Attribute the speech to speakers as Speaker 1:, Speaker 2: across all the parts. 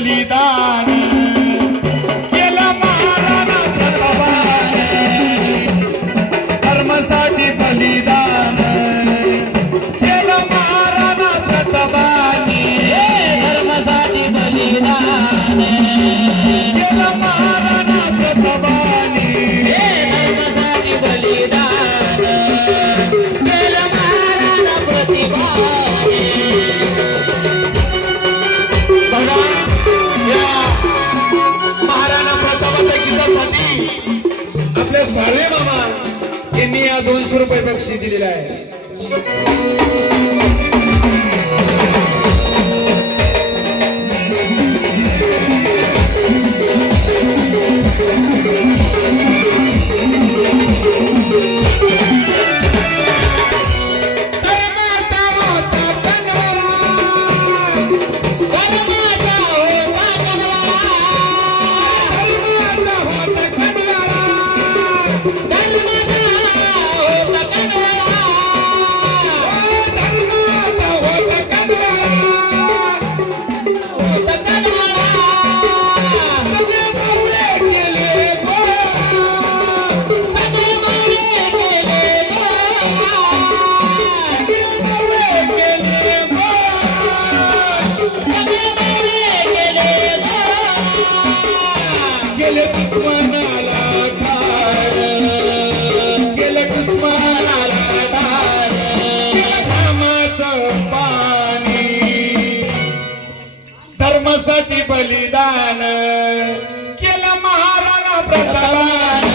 Speaker 1: બલિદાની दोनशे रुपये बक्षीस दिलेलं आहे. धर्मासाठी बलिदान केलं महाराणा प्रताप.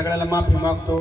Speaker 2: सगळ्याला माफी मागतो